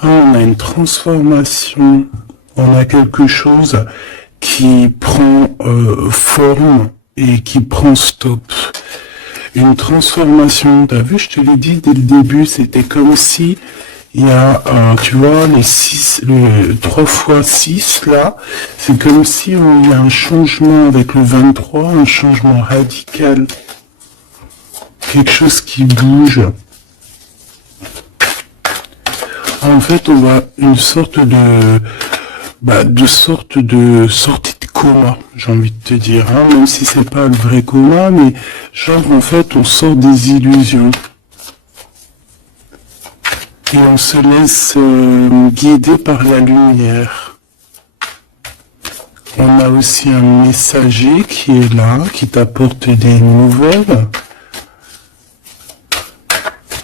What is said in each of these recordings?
Ah, on a une transformation, on a quelque chose qui prend forme et qui prend stop. Une transformation, t'as vu, je te l'ai dit dès le début, c'était comme si il y a, tu vois, le 3 fois 6 là, c'est comme si il y a un changement avec le 23, un changement radical, quelque chose qui bouge. En fait, on voit une sorte sortie de coma, j'ai envie de te dire, hein, même si c'est pas le vrai coma, mais genre en fait, on sort des illusions et on se laisse guider par la lumière. On a aussi un messager qui est là, qui t'apporte des nouvelles.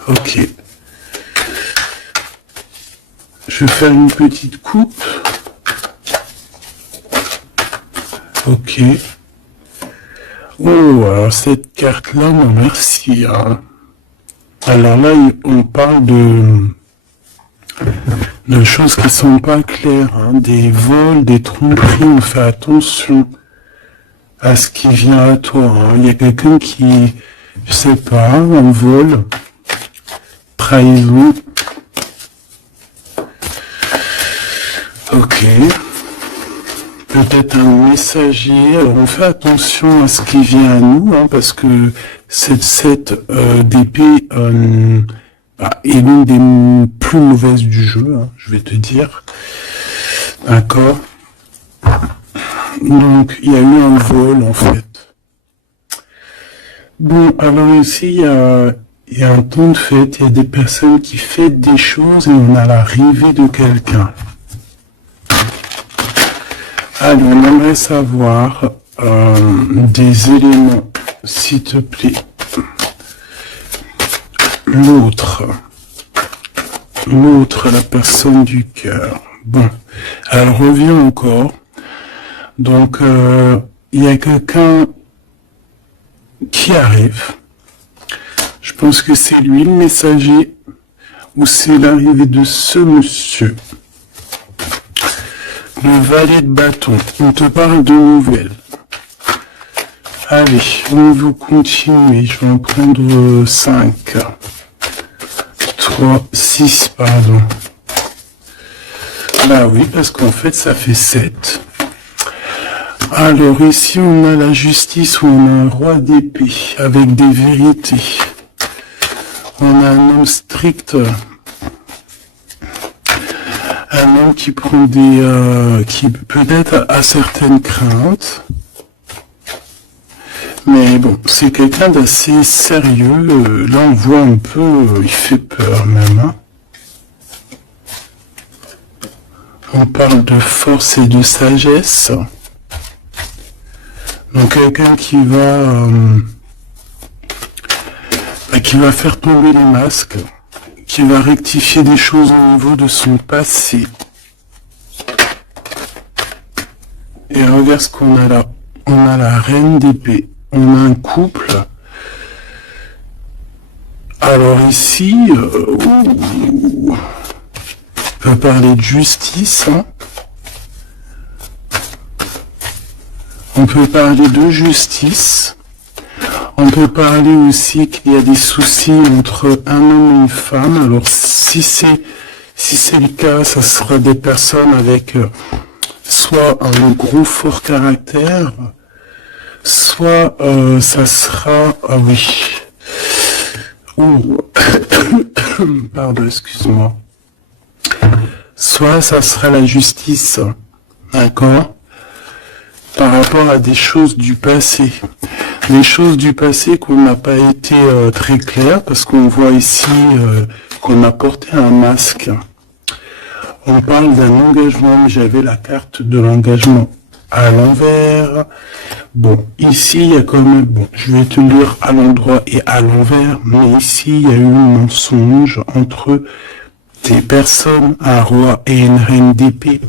Ok. Je vais faire une petite coupe. Ok. Oh, alors cette carte-là, non merci. Hein. Alors là, on parle de choses qui sont pas claires, hein. Des vols, des tromperies. On fait attention à ce qui vient à toi. Hein. Il y a quelqu'un qui, je sais pas, un vol, trahison. Ok. Peut-être un messager. Alors on fait attention à ce qui vient à nous, hein, parce que cette d'épée est l'une des plus mauvaises du jeu, hein, je vais te dire. D'accord. Donc il y a eu un vol en fait. Bon, alors ici il y a un temps de fête, il y a des personnes qui fêtent des choses et on a l'arrivée de quelqu'un. Alors, on aimerait savoir des éléments, s'il te plaît. L'autre, la personne du cœur. Bon, elle revient encore. Donc, il y a quelqu'un qui arrive. Je pense que c'est lui le messager ou c'est l'arrivée de ce monsieur. Le valet de bâton, on te parle de nouvelles. Allez, on va continuer. Je vais en prendre 5. 3, 6, pardon. Bah oui, parce qu'en fait, ça fait 7. Alors ici, on a la justice où on a un roi d'épée avec des vérités. On a un homme strict. Un homme qui prend qui peut-être a certaines craintes, mais bon, c'est quelqu'un d'assez sérieux. Là, on voit un peu, il fait peur même. Hein. On parle de force et de sagesse. Donc quelqu'un qui va faire tomber les masques. Qui va rectifier des choses au niveau de son passé. Et regarde ce qu'on a là. On a la reine d'épée. On a un couple. Alors ici, on peut parler de justice. Hein. On peut parler de justice. On peut parler aussi qu'il y a des soucis entre un homme et une femme. Alors si c'est le cas, ça sera des personnes avec soit un gros fort caractère, soit ça sera pardon, excuse-moi. Soit ça sera la justice, d'accord, par rapport à des choses du passé. Des choses du passé qu'on n'a pas été très claires, parce qu'on voit ici qu'on a porté un masque. On parle d'un engagement, mais j'avais la carte de l'engagement à l'envers. Bon, ici, il y a quand même, bon, je vais te lire à l'endroit et à l'envers, mais ici, il y a eu un mensonge entre des personnes, un roi et une reine d'épée.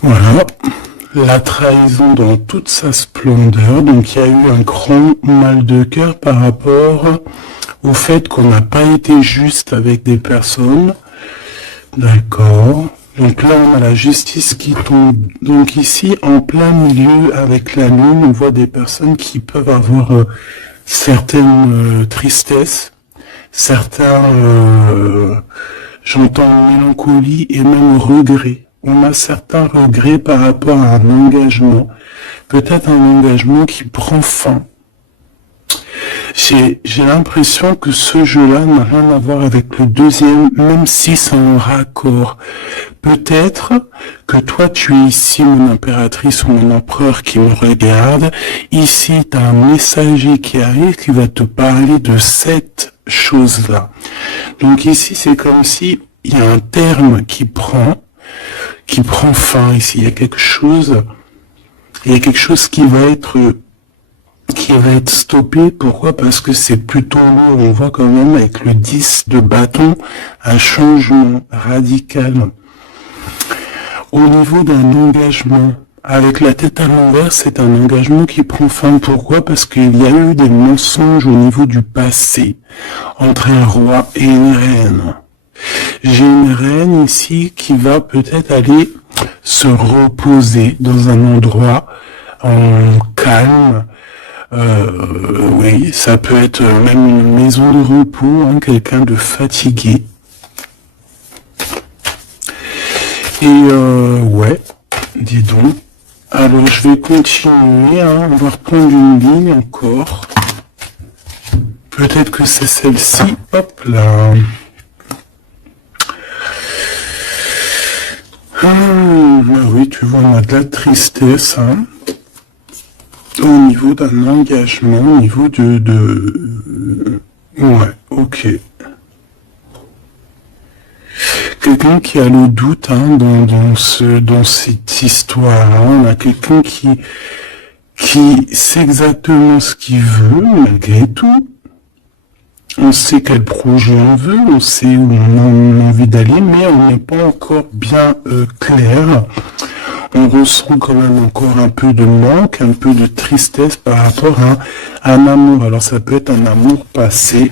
Voilà. la trahison dans toute sa splendeur. Donc il y a eu un grand mal de cœur par rapport au fait qu'on n'a pas été juste avec des personnes. D'accord. Donc là, on a la justice qui tombe. Donc ici, en plein milieu, avec la lune, on voit des personnes qui peuvent avoir certaines tristesses, certains, j'entends mélancolie et même regret. On a certains regrets par rapport à un engagement. Peut-être un engagement qui prend fin. J'ai l'impression que ce jeu-là n'a rien à voir avec le deuxième, même si c'est en raccord. Peut-être que toi, tu es ici, mon impératrice ou mon empereur qui me regarde. Ici, tu as un messager qui arrive qui va te parler de cette chose-là. Donc ici, c'est comme si il y a un terme qui prend fin ici. Il y a quelque chose qui va être stoppé. Pourquoi? Parce que c'est plutôt lourd. On voit quand même avec le 10 de bâton un changement radical au niveau d'un engagement. Avec la tête à l'envers, c'est un engagement qui prend fin. Pourquoi? Parce qu'il y a eu des mensonges au niveau du passé entre un roi et une reine. J'ai une reine ici qui va peut-être aller se reposer dans un endroit en calme. Oui, ça peut être même une maison de repos, hein, quelqu'un de fatigué. Et ouais, dis donc. Alors je vais continuer, hein, on va reprendre une ligne encore. Peut-être que c'est celle-ci. Hop là. Bah oui, tu vois, on a de la tristesse, hein. Au niveau d'un engagement, au niveau ouais, ok. Quelqu'un qui a le doute, hein, dans cette histoire, hein. On a quelqu'un qui sait exactement ce qu'il veut, malgré tout. On sait quel projet on veut, on sait où on a envie d'aller, mais on n'est pas encore bien clair. On ressent quand même encore un peu de manque, un peu de tristesse par rapport à un amour. Alors ça peut être un amour passé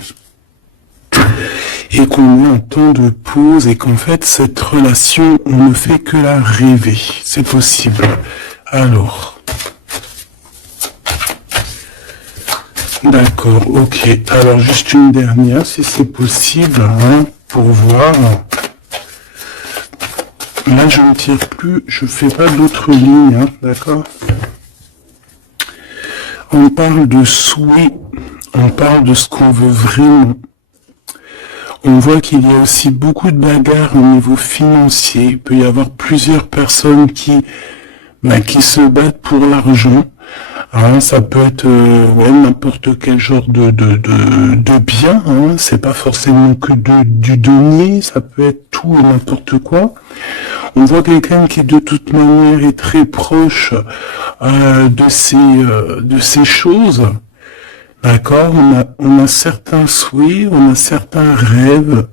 et qu'on met un temps de pause et qu'en fait cette relation, on ne fait que la rêver. C'est possible. Alors... D'accord, ok. Alors juste une dernière, si c'est possible, hein, pour voir. Là, je ne tire plus, je fais pas d'autres lignes, hein, d'accord? On parle de souhait, on parle de ce qu'on veut vraiment. On voit qu'il y a aussi beaucoup de bagarres au niveau financier. Il peut y avoir plusieurs personnes qui se battent pour l'argent. Hein, ça peut être ouais, n'importe quel genre de bien, hein. C'est pas forcément que du denier, ça peut être tout et n'importe quoi. On voit quelqu'un qui de toute manière est très proche de ces choses. D'accord, on a certains souhaits, on a certains rêves,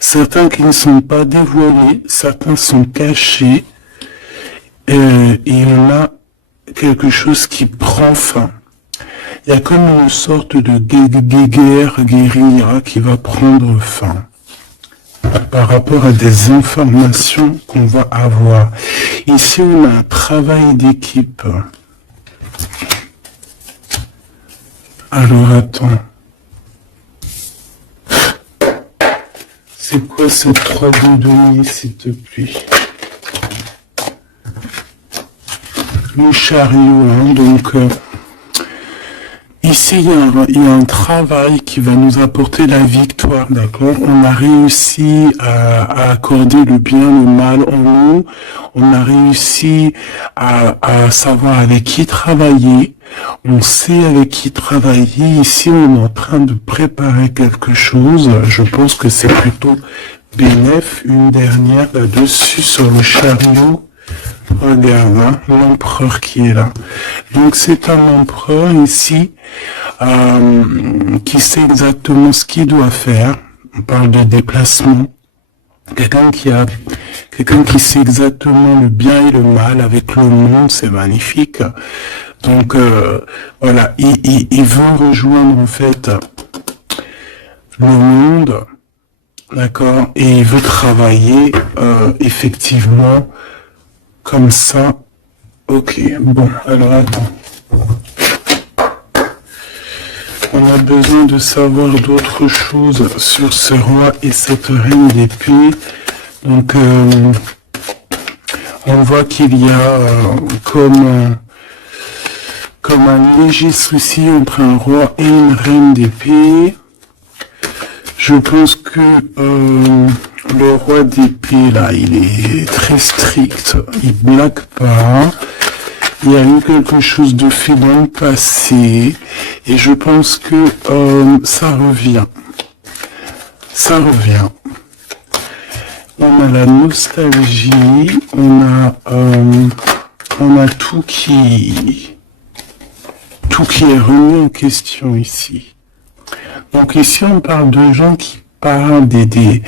certains qui ne sont pas dévoilés, certains sont cachés, et on a quelque chose qui prend fin. Il y a comme une sorte de guérilla qui va prendre fin par rapport à des informations qu'on va avoir. Ici, on a un travail d'équipe. Alors, attends. C'est quoi ce 3D demi, s'il te plaît? Le chariot, hein, donc ici il y a un travail qui va nous apporter la victoire, d'accord? On a réussi à accorder le bien, le mal en nous, on a réussi à savoir avec qui travailler, on sait avec qui travailler. Ici on est en train de préparer quelque chose, je pense que c'est plutôt bénéf. Une dernière là-dessus sur le chariot. Regarde, hein, l'empereur qui est là. Donc c'est un empereur ici qui sait exactement ce qu'il doit faire. On parle de déplacement. quelqu'un qui sait exactement le bien et le mal avec le monde, c'est magnifique. Donc voilà, il veut rejoindre en fait le monde, d'accord, et il veut travailler effectivement comme ça. Ok, bon, alors attends. On a besoin de savoir d'autres choses sur ce roi et cette reine d'épée. Donc, on voit qu'il y a comme un léger souci entre un roi et une reine d'épée. Je pense que le roi d'épée, là, il est très strict. Il blague pas. Il y a eu quelque chose de fait dans le passé. Et je pense que ça revient. Ça revient. On a la nostalgie. On a tout qui est remis en question ici. Donc ici, on parle de gens qui parlent des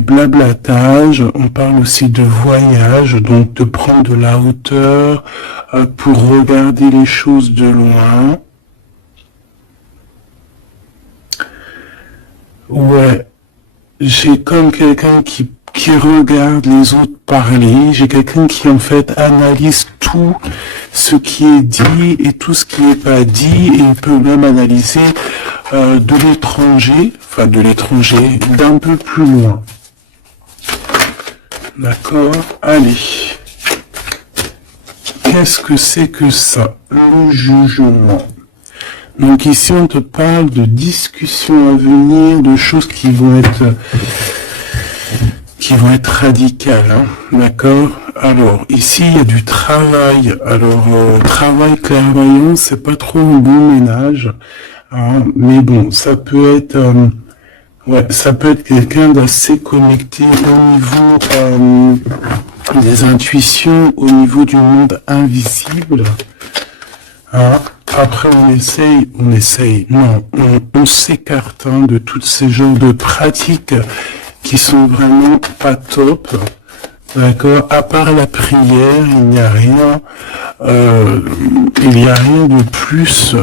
blablatages. On parle aussi de voyage, donc de prendre de la hauteur pour regarder les choses de loin. Ouais, j'ai comme quelqu'un qui regarde les autres parler, j'ai quelqu'un qui en fait analyse tout ce qui est dit et tout ce qui n'est pas dit, et il peut même analyser de l'étranger, d'un peu plus loin. D'accord, allez. Qu'est-ce que c'est que ça? Le jugement. Donc ici on te parle de discussions à venir, de choses qui vont être radicales, hein, d'accord? Alors ici il y a du travail. Alors travail clairvoyant, c'est pas trop un bon ménage, hein, mais bon, ça peut être quelqu'un d'assez connecté au niveau des intuitions, au niveau du monde invisible. Hein. Après, on s'écarte de tous ces genres de pratiques qui sont vraiment pas top. D'accord. À part la prière, il n'y a rien de plus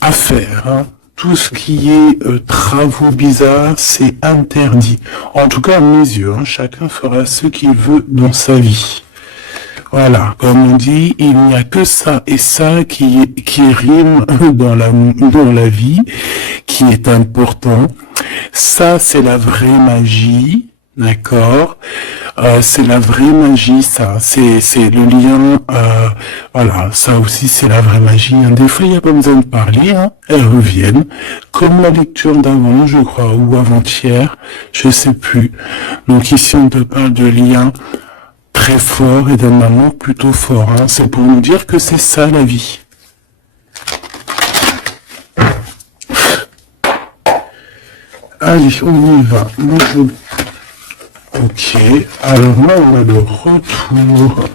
à faire. Hein. Tout ce qui est travaux bizarres, c'est interdit. En tout cas, à mes yeux, hein, chacun fera ce qu'il veut dans sa vie. Voilà, comme on dit, il n'y a que ça et ça qui rime dans la vie, qui est important. Ça, c'est la vraie magie, d'accord. C'est la vraie magie, ça. C'est le lien. Voilà, ça aussi, c'est la vraie magie. Hein. Des fois, il n'y a pas besoin de parler. Hein. Elles reviennent, comme la lecture d'avant, je crois, ou avant-hier, je sais plus. Donc ici, on te parle de lien très fort et d'un amour plutôt fort. Hein. C'est pour nous dire que c'est ça la vie. Allez, on y va. Moi, Ok, alors là, on a le retour.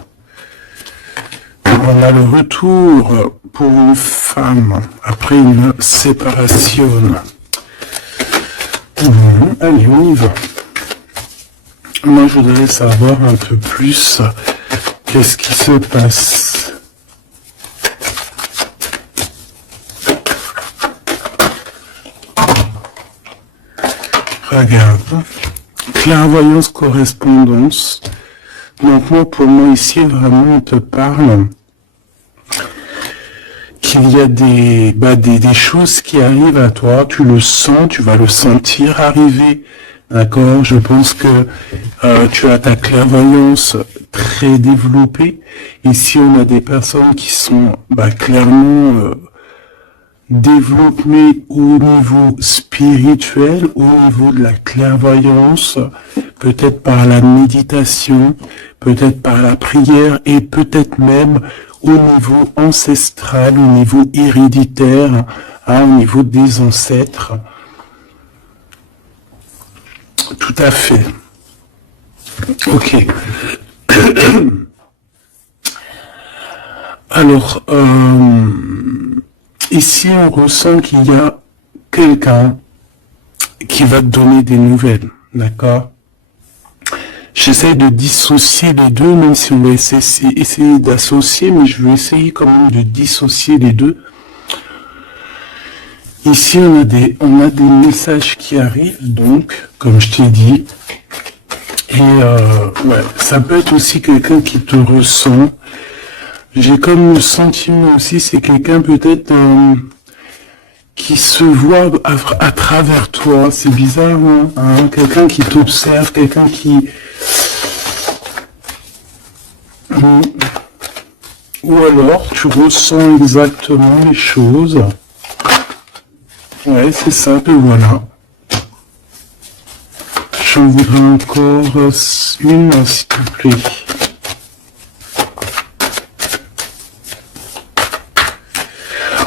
On a le retour pour une femme après une séparation. Allez, on y va. Moi, je voudrais savoir un peu plus qu'est-ce qui se passe. Regarde. Clairvoyance, correspondance. Donc moi, pour moi, ici, vraiment, on te parle qu'il y a des choses qui arrivent à toi. Tu le sens, tu vas le sentir arriver. D'accord, je pense que tu as ta clairvoyance très développée. Ici, on a des personnes qui sont clairement développées au niveau spirituel, au niveau de la clairvoyance, peut-être par la méditation, peut-être par la prière et peut-être même au niveau ancestral, au niveau héréditaire, au niveau des ancêtres. Tout à fait. Ok. Alors, ici, on ressent qu'il y a quelqu'un qui va te donner des nouvelles, d'accord? J'essaie de dissocier les deux, même si on va essayer d'associer, mais je vais essayer quand même de dissocier les deux. Ici, on a des messages qui arrivent, donc, comme je t'ai dit. Et ouais, ça peut être aussi quelqu'un qui te ressent. J'ai comme le sentiment aussi, c'est quelqu'un peut-être qui se voit à travers toi. C'est bizarre, hein, quelqu'un qui t'observe, quelqu'un qui... Ou alors, tu ressens exactement les choses. Ouais, c'est simple, voilà. J'en voudrais encore une, s'il te plaît.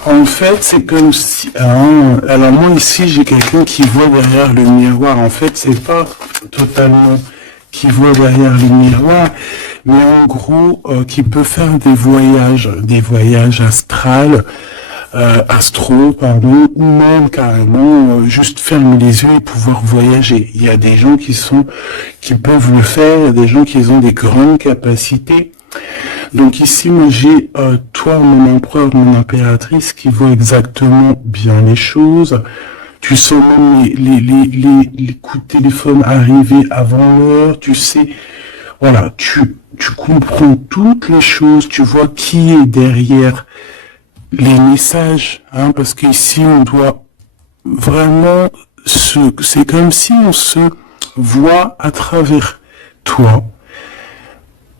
En fait, c'est comme si... alors moi, ici, j'ai quelqu'un qui voit derrière le miroir. En fait, c'est pas totalement qui voit derrière le miroir, mais en gros, qui peut faire des voyages astro, pardon, ou même carrément juste fermer les yeux et pouvoir voyager. Il y a des gens qui peuvent le faire, il y a des gens qui ont des grandes capacités. Donc ici, moi j'ai toi, mon empereur, mon impératrice, qui voit exactement bien les choses. Tu sens même les coups de téléphone arriver avant l'heure. Tu sais, voilà, tu comprends toutes les choses. Tu vois qui est derrière les messages, hein, parce qu'ici on doit vraiment c'est comme si on se voit à travers toi.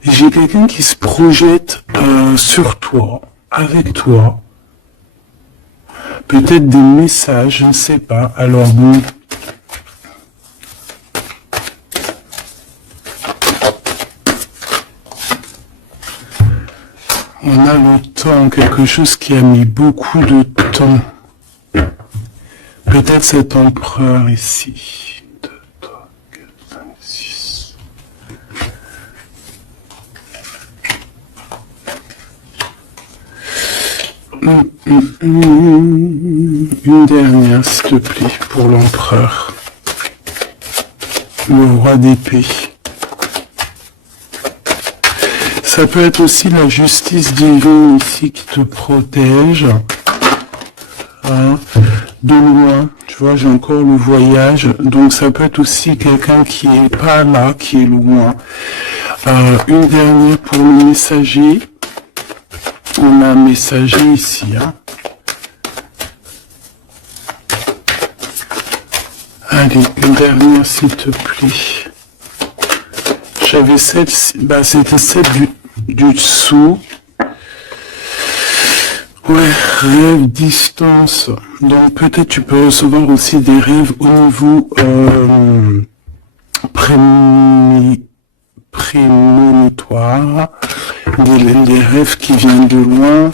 J'ai quelqu'un qui se projette sur toi, avec toi. Peut-être des messages, je ne sais pas. Alors bon. On a le temps, quelque chose qui a mis beaucoup de temps. Peut-être cet empereur ici. 2, 3, 4, 5, 6. Une dernière, s'il te plaît, pour l'empereur. Le roi d'épée. Ça peut être aussi la justice divine ici qui te protège. Hein, de loin, tu vois, j'ai encore le voyage. Donc ça peut être aussi quelqu'un qui est pas là, qui est loin. Une dernière pour le messager. On a un messager ici. Hein. Allez, une dernière s'il te plaît. J'avais celle, bah c'était celle du dessous. Ouais, rêve, distance. Donc peut-être tu peux recevoir aussi des rêves au niveau prémonitoire, des rêves qui viennent de loin.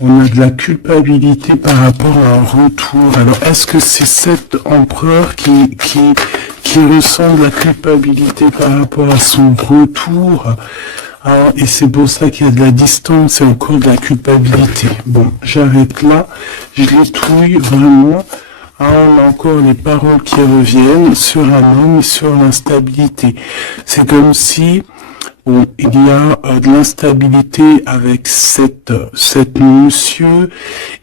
On a de la culpabilité par rapport à un retour. Alors est-ce que c'est cet empereur qui ressent de la culpabilité par rapport à son retour? Ah, et c'est pour ça qu'il y a de la distance et encore de la culpabilité. Bon, j'arrête là. Je les touille vraiment. Ah, on a encore les paroles qui reviennent sur un homme et sur l'instabilité. C'est comme si il y a de l'instabilité avec cette monsieur,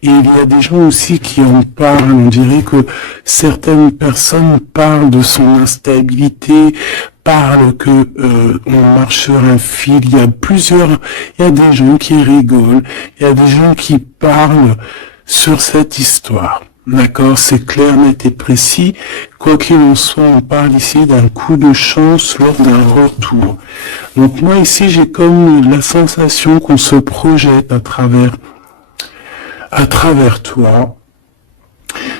et il y a des gens aussi qui en parlent. On dirait que certaines personnes parlent de son instabilité, parlent que on marche sur un fil. Il y a des gens qui rigolent, il y a des gens qui parlent sur cette histoire. D'accord, c'est clair, net et précis. Quoi qu'il en soit, on parle ici d'un coup de chance lors d'un retour. Donc moi ici, j'ai comme la sensation qu'on se projette à travers toi.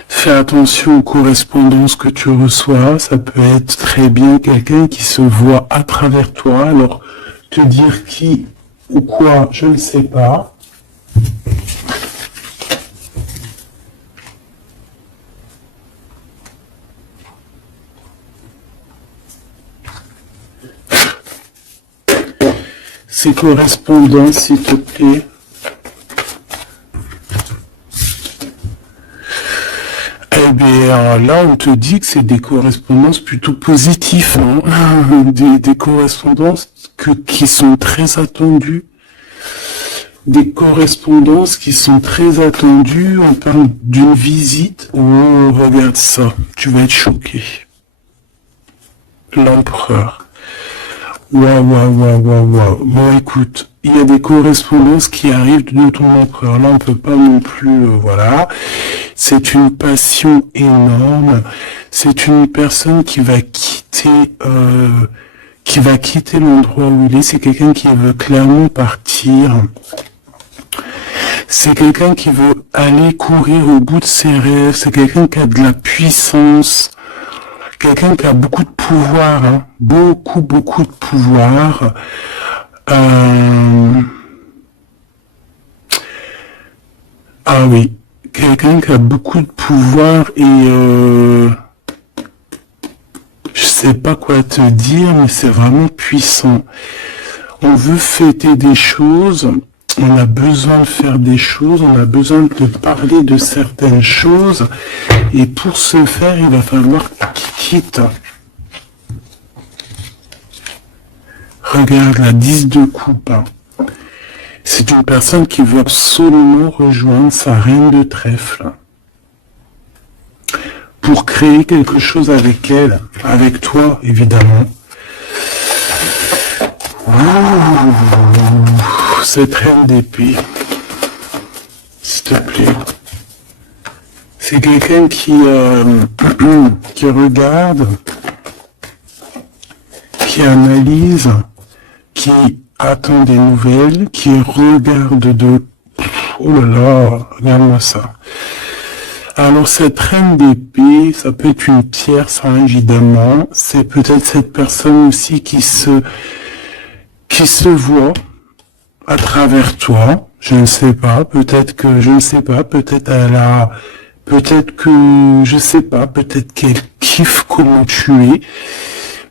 Fais attention aux correspondances que tu reçois. Ça peut être très bien quelqu'un qui se voit à travers toi. Alors, te dire qui ou quoi, je ne sais pas. Ces correspondances, s'il te plaît. Eh bien, là, on te dit que c'est des correspondances plutôt positives, hein, des correspondances qui sont très attendues. Des correspondances qui sont très attendues. On parle d'une visite. Oh, regarde ça. Tu vas être choqué. L'empereur. Waouh, waouh, waouh, waouh, waouh. Bon, écoute, il y a des correspondances qui arrivent de ton empereur. Là, on peut pas non plus, voilà. C'est une passion énorme. C'est une personne qui va quitter l'endroit où il est. C'est quelqu'un qui veut clairement partir. C'est quelqu'un qui veut aller courir au bout de ses rêves. C'est quelqu'un qui a de la puissance. Quelqu'un qui a beaucoup de pouvoir, hein. Beaucoup, beaucoup de pouvoir. Ah oui, quelqu'un qui a beaucoup de pouvoir et je sais pas quoi te dire, mais c'est vraiment puissant. On veut fêter des choses, on a besoin de faire des choses, on a besoin de parler de certaines choses, et pour ce faire, il va falloir qu'il quitte. Regarde la 10 de coupe. Hein. C'est une personne qui veut absolument rejoindre sa reine de trèfle pour créer quelque chose avec elle, avec toi évidemment. Cette reine d'épée, s'il te plaît. C'est quelqu'un qui regarde, qui analyse, qui attend des nouvelles, qui regarde de... Oh là là, regarde-moi ça. Alors cette reine d'épée, ça peut être une tierce, hein, évidemment. C'est peut-être cette personne aussi qui se voit à travers toi. Je ne sais pas, peut-être que, je ne sais pas, peut-être elle a... Peut-être que, je sais pas, peut-être qu'elle kiffe comment tu es.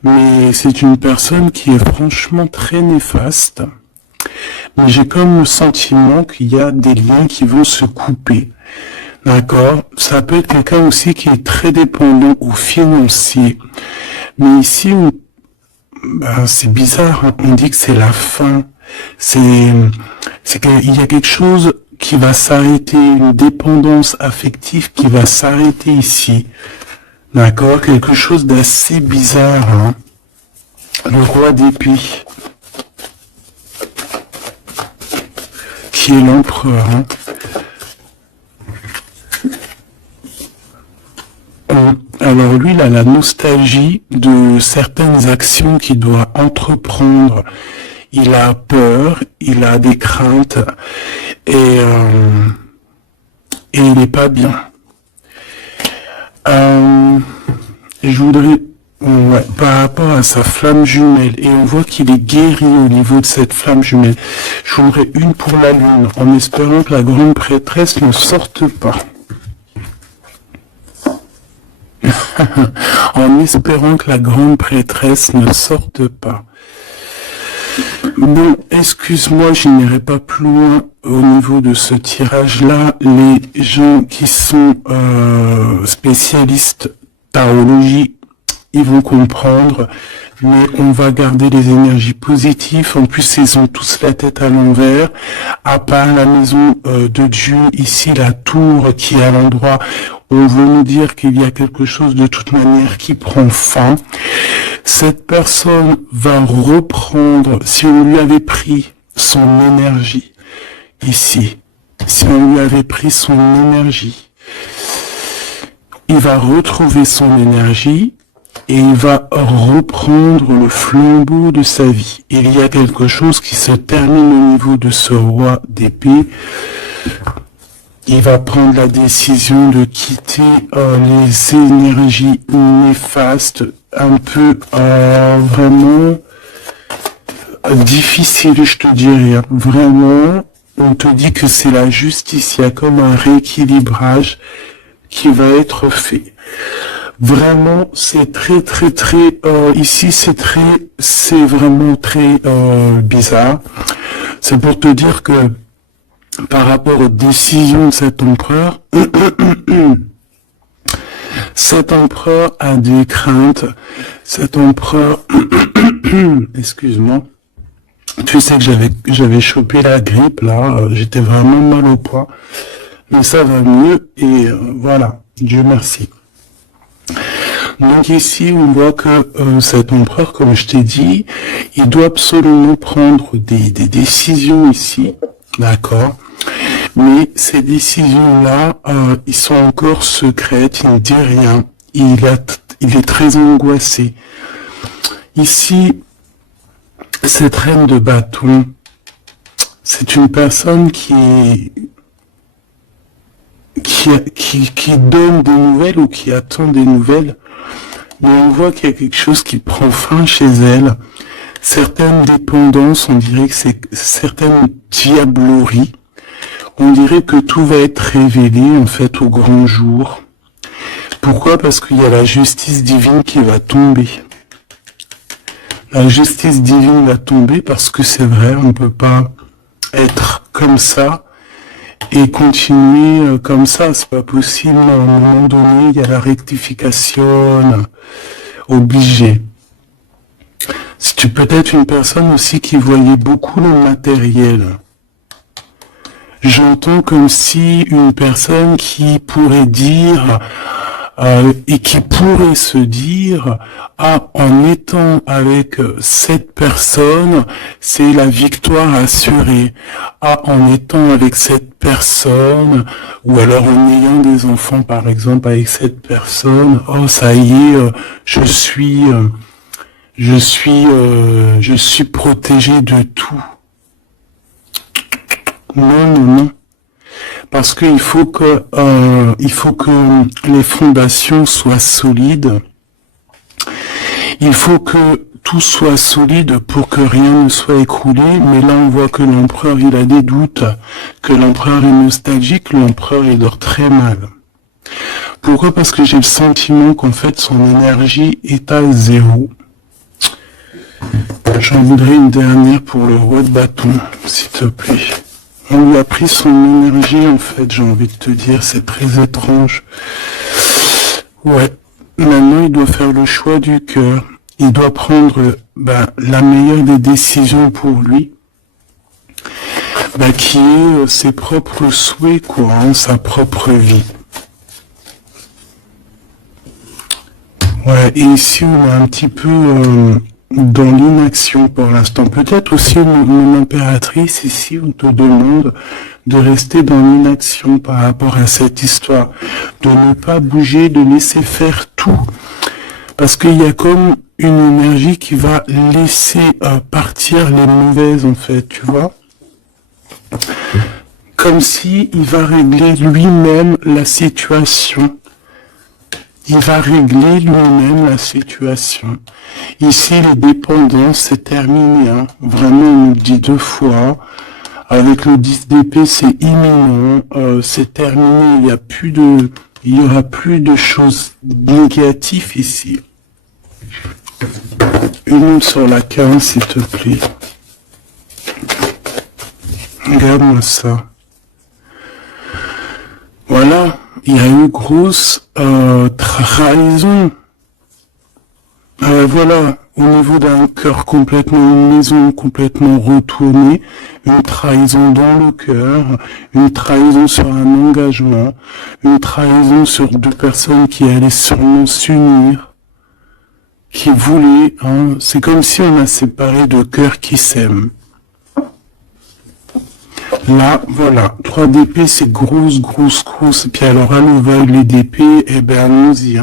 Mais c'est une personne qui est franchement très néfaste. Mais j'ai comme le sentiment qu'il y a des liens qui vont se couper. D'accord? Ça peut être quelqu'un aussi qui est très dépendant au financier. Mais ici, c'est bizarre, hein. On dit que c'est la fin. C'est qu'il y a quelque chose qui va s'arrêter, une dépendance affective qui va s'arrêter ici. D'accord? Quelque chose d'assez bizarre, hein. Le roi d'épée, qui est l'empereur, hein. Alors lui, il a la nostalgie de certaines actions qu'il doit entreprendre. Il a peur, il a des craintes, et il n'est pas bien. Je voudrais, ouais, par rapport à sa flamme jumelle, et on voit qu'il est guéri au niveau de cette flamme jumelle. Je voudrais une pour la lune, en espérant que la grande prêtresse ne sorte pas. En espérant que la grande prêtresse ne sorte pas. Bon, excuse-moi, je n'irai pas plus loin au niveau de ce tirage-là. Les gens qui sont spécialistes tarologie, ils vont comprendre, mais on va garder les énergies positives. En plus, ils ont tous la tête à l'envers, à part la maison de Dieu, ici la tour qui est à l'endroit où on veut nous dire qu'il y a quelque chose de toute manière qui prend fin. Cette personne va reprendre, si on lui avait pris son énergie, ici, si on lui avait pris son énergie, il va retrouver son énergie et il va reprendre le flambeau de sa vie. Il y a quelque chose qui se termine au niveau de ce roi d'épée. Il va prendre la décision de quitter les énergies néfastes, un peu vraiment difficiles, je te dirais. Vraiment, on te dit que c'est la justice, il y a comme un rééquilibrage qui va être fait. Vraiment, c'est très, ici c'est vraiment très bizarre. C'est pour te dire que par rapport aux décisions de cet empereur, Cet empereur a des craintes. Cet empereur, excuse-moi, tu sais que j'avais chopé la grippe là, j'étais vraiment mal au poids, mais ça va mieux et voilà, Dieu merci. Donc ici, on voit que cet empereur, comme je t'ai dit, il doit absolument prendre des décisions ici, d'accord? Mais ces décisions-là, ils sont encore secrètes, il ne dit rien, il est très angoissé. Ici, cette reine de bâton, c'est une personne qui donne des nouvelles ou qui attend des nouvelles, mais on voit qu'il y a quelque chose qui prend fin chez elle. Certaines dépendances, on dirait que c'est certaines diableries. On dirait que tout va être révélé, en fait, au grand jour. Pourquoi? Parce qu'il y a la justice divine qui va tomber. La justice divine va tomber parce que c'est vrai, on ne peut pas être comme ça et continuer comme ça, c'est pas possible. À un moment donné, il y a la rectification obligée. Si tu peux être une personne aussi qui voyait beaucoup le matériel, j'entends comme si une personne qui pourrait dire et qui pourrait se dire en étant avec cette personne, c'est la victoire assurée. En étant avec cette personne, ou alors en ayant des enfants par exemple avec cette personne, ça y est, je suis protégé de tout. Non. Parce qu'il faut que les fondations soient solides. Il faut que tout soit solide pour que rien ne soit écroulé. Mais là, on voit que l'empereur, il a des doutes, que l'empereur est nostalgique, l'empereur, il dort très mal. Pourquoi? Parce que j'ai le sentiment qu'en fait, son énergie est à zéro. J'en voudrais une dernière pour le roi de bâton, s'il te plaît. On lui a pris son énergie, en fait, j'ai envie de te dire, c'est très étrange. Ouais, maintenant il doit faire le choix du cœur. Il doit prendre la meilleure des décisions pour lui, qui est ses propres souhaits, quoi, sa propre vie. Ouais, et ici on est un petit peu dans l'inaction pour l'instant. Peut-être aussi mon impératrice, ici on te demande de rester dans l'inaction par rapport à cette histoire, de ne pas bouger, de laisser faire tout. Parce qu'il y a comme une énergie qui va laisser partir les mauvaises en fait, tu vois. Comme si il va régler lui-même la situation. Il va régler lui-même la situation. Ici, les dépendances, c'est terminé. Hein. Vraiment, on nous le dit 2 fois. Avec le 10 d'épée, c'est imminent. C'est terminé. Il y aura plus de choses négatives ici. Une autre sur la 15, s'il te plaît. Regarde-moi ça. Voilà. Il y a une grosse trahison. Voilà, au niveau d'un cœur complètement, une maison complètement retournée, une trahison dans le cœur, une trahison sur un engagement, une trahison sur 2 personnes qui allaient sûrement s'unir, qui voulaient, c'est comme si on a séparé 2 cœurs qui s'aiment. Là, voilà, 3 d'épée, c'est grosse. Et puis alors, à l'ouvert, les d'épée, allons-y.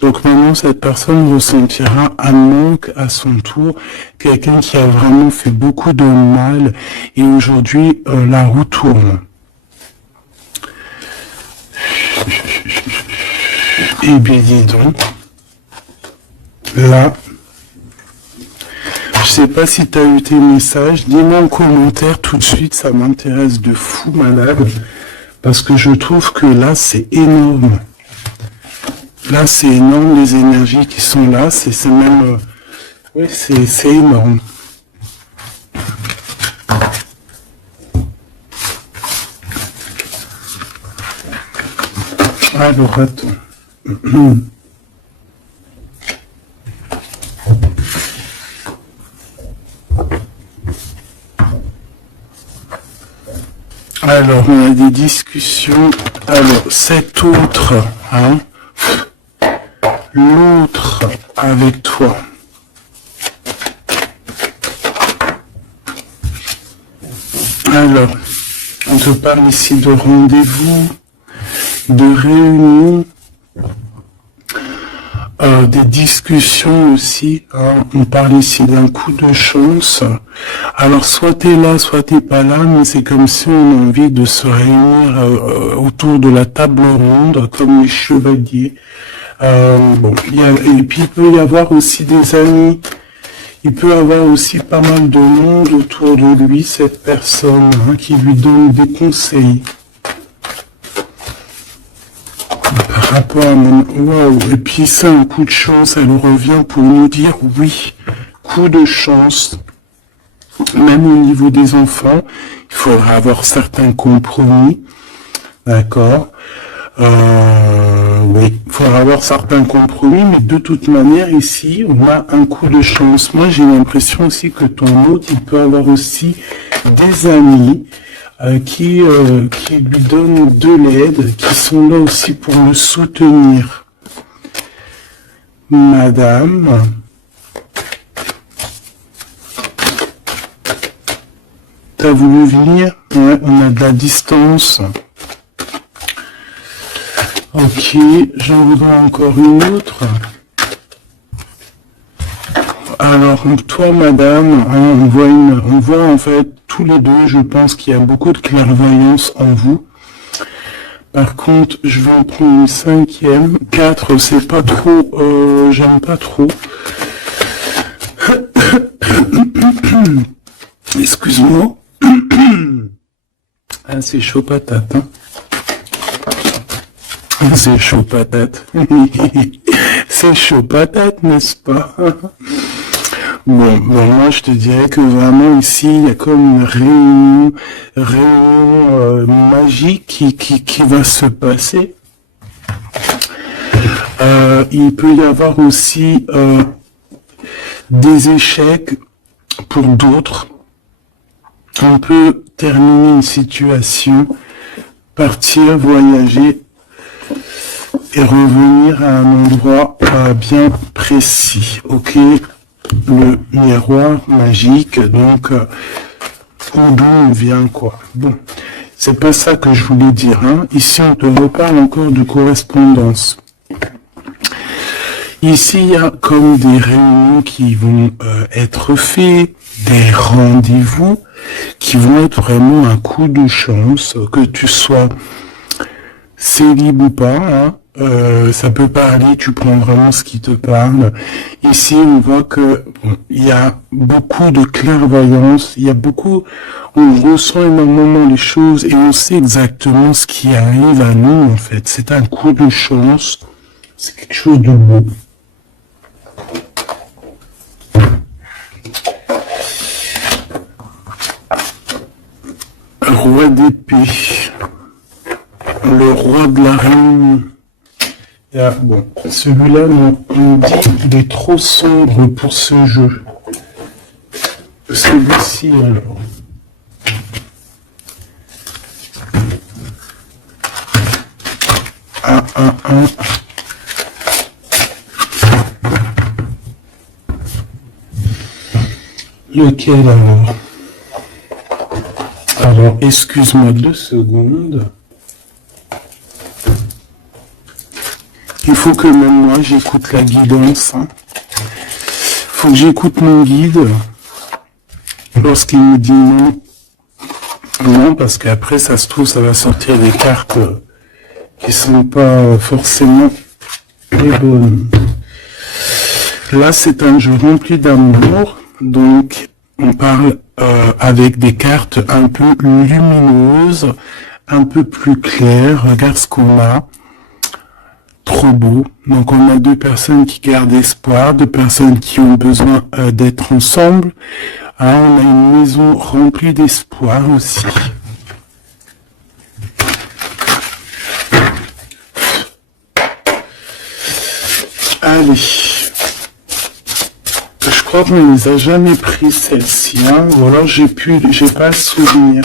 Donc maintenant, cette personne ressentira un manque à son tour, quelqu'un qui a vraiment fait beaucoup de mal, et aujourd'hui, la roue tourne. Et bien, dis donc, là, je sais pas si tu as eu tes messages, dis-moi en commentaire tout de suite, ça m'intéresse de fou malade, parce que je trouve que là, c'est énorme. Là, c'est énorme, les énergies qui sont là, c'est même... oui, c'est énorme. Alors, attends. Alors, on a des discussions. Alors, cet autre, hein, l'autre avec toi. Alors, on te parle ici de rendez-vous, de réunion, des discussions aussi. Hein. On parle ici d'un coup de chance. Alors, soit t'es là, soit t'es pas là, mais c'est comme si on a envie de se réunir autour de la table ronde, comme les chevaliers. Bon, et puis il peut y avoir aussi des amis. Il peut avoir aussi pas mal de monde autour de lui, cette personne, hein, qui lui donne des conseils. Par rapport à mon... Waouh. Et puis c'est un coup de chance, elle revient pour nous dire oui, coup de chance. Même au niveau des enfants, il faudra avoir certains compromis. D'accord. Oui, il faudra avoir certains compromis, mais de toute manière, ici, on a un coup de chance. Moi, j'ai l'impression aussi que ton hôte, il peut avoir aussi des amis qui lui donnent de l'aide, qui sont là aussi pour le soutenir. Madame, t'as voulu venir? Ouais, on a de la distance. Ok, j'en voudrais encore une autre. Alors, toi, madame, hein, on voit en fait tous les deux, je pense qu'il y a beaucoup de clairvoyance en vous. Par contre, je vais en prendre une cinquième. 4, c'est pas trop, j'aime pas trop. Excuse-moi. Ah, c'est chaud patate, hein. C'est chaud patate. C'est chaud patate, n'est-ce pas? Bon, moi je te dirais que vraiment ici, il y a comme une réunion magique qui va se passer. Il peut y avoir aussi des échecs pour d'autres. On peut terminer une situation, partir, voyager, et revenir à un endroit bien précis, ok? Le miroir magique, donc d'où on vient, quoi. Bon, c'est pas ça que je voulais dire, hein. Ici, on te reparle encore de correspondance. Ici, il y a comme des réunions qui vont être faites, des rendez-vous qui vont être vraiment un coup de chance, que tu sois célib ou pas, hein. Ça peut parler, tu prends vraiment ce qui te parle. Ici, on voit que il y a beaucoup de clairvoyance, il y a beaucoup, on ressent énormément les choses et on sait exactement ce qui arrive à nous, en fait. C'est un coup de chance, c'est quelque chose de beau. Roi d'épée. Le roi de la réunion. Bon, celui-là, on me dit qu'il est trop sombre pour ce jeu. Celui-ci, alors. Lequel, alors? Alors, excuse-moi 2 secondes. Il faut que même moi, j'écoute la guidance. Hein. Faut que j'écoute mon guide lorsqu'il me dit non. Non, parce qu'après, ça se trouve, ça va sortir des cartes qui sont pas forcément les bonnes. Là, c'est un jeu rempli d'amour, donc on parle avec des cartes un peu lumineuses, un peu plus claires. Regarde ce qu'on a. Trop beau. Donc on a 2 personnes qui gardent espoir, 2 personnes qui ont besoin d'être ensemble. Ah, on a une maison remplie d'espoir aussi. Allez. Je crois qu'on ne les a jamais pris, celles-ci, hein, ou alors j'ai pas le souvenir.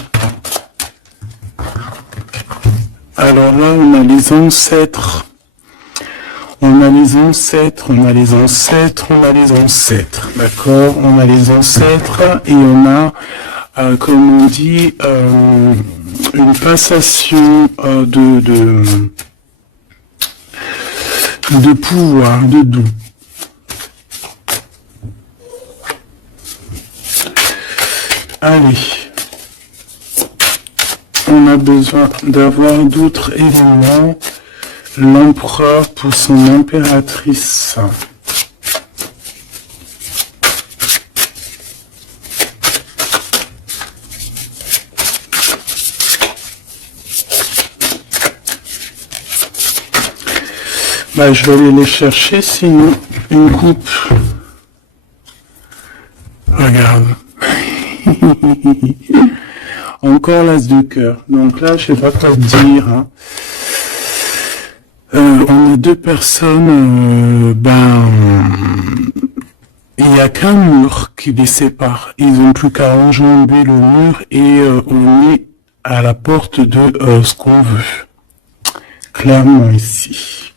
Alors là, on a les ancêtres. On a les ancêtres, on a les ancêtres, on a les ancêtres, d'accord? On a les ancêtres et on a, comme on dit, une passation de pouvoir, de don. Allez, on a besoin d'avoir d'autres éléments. L'empereur pour son impératrice. Bah, je vais aller les chercher, sinon une coupe. Regarde. Encore l'as de cœur. Donc là, je sais pas quoi te dire. Hein. On a deux personnes, il n'y a qu'un mur qui les sépare. Ils n'ont plus qu'à enjamber le mur et on est à la porte de ce qu'on veut. Clairement ici.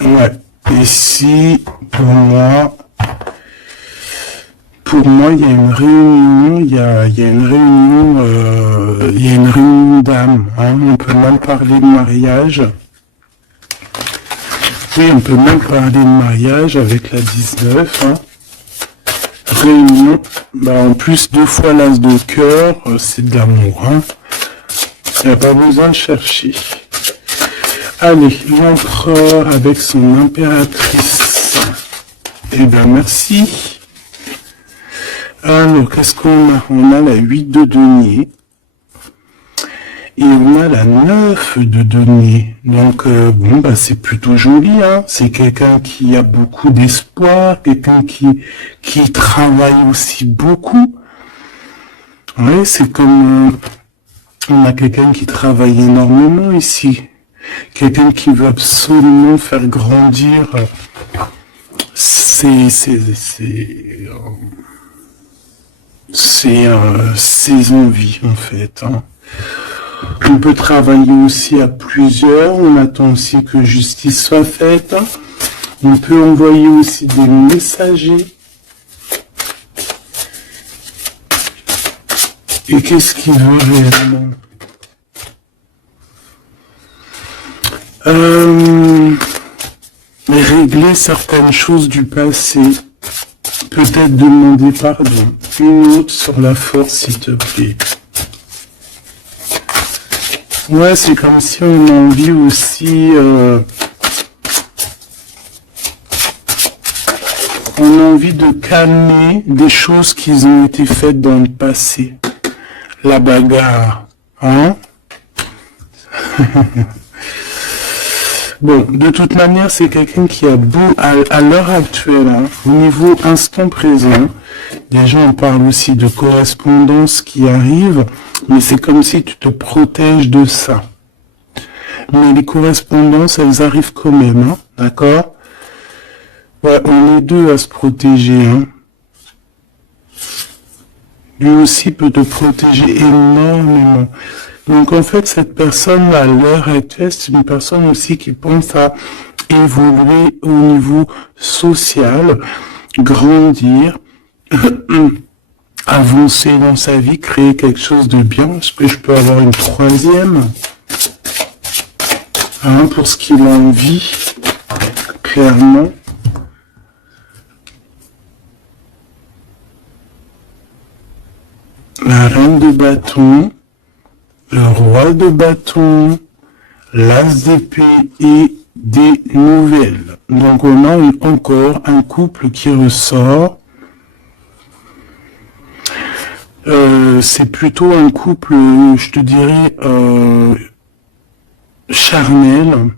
Ouais. Ici, pour moi, il y a une réunion, il y a une réunion d'âmes, hein. On peut même parler de mariage. Oui, on peut même parler de mariage avec la 19, hein. Réunion, en plus 2 fois l'as de cœur, c'est de l'amour, hein. Il n'y a pas besoin de chercher. Allez, l'empereur avec son impératrice. Eh bien, merci. Alors, qu'est-ce qu'on a? On a la 8 de denier. Et on a la 9 de denier. Donc, c'est plutôt joli, hein. C'est quelqu'un qui a beaucoup d'espoir, quelqu'un qui travaille aussi beaucoup. Oui, c'est comme... on a quelqu'un qui travaille énormément ici. Quelqu'un qui veut absolument faire grandir ses envies, en fait, hein. On peut travailler aussi à plusieurs, on attend aussi que justice soit faite. On peut envoyer aussi des messagers. Et qu'est-ce qu'il veut réellement? Régler certaines choses du passé. Peut-être demander pardon. Une autre sur la force, s'il te plaît. Ouais, c'est comme si on a envie aussi... on a envie de calmer des choses qui ont été faites dans le passé. La bagarre. Hein? Bon, de toute manière, c'est quelqu'un qui a beau, à l'heure actuelle, hein, au niveau instant présent, déjà on parle aussi de correspondance qui arrive, mais c'est comme si tu te protèges de ça. Mais les correspondances, elles arrivent quand même, hein, d'accord? Ouais, on est deux à se protéger, hein. Lui aussi peut te protéger énormément. Donc en fait, cette personne à l'heure actuelle, c'est une personne aussi qui pense à évoluer au niveau social, grandir, avancer dans sa vie, créer quelque chose de bien. Est-ce que je peux avoir une troisième? Hein, pour ce qu'il a envie, clairement. La reine de bâton. Le roi de bâton, l'as d'épée et des nouvelles. Donc on a encore un couple qui ressort. C'est plutôt un couple, je te dirais, charnel.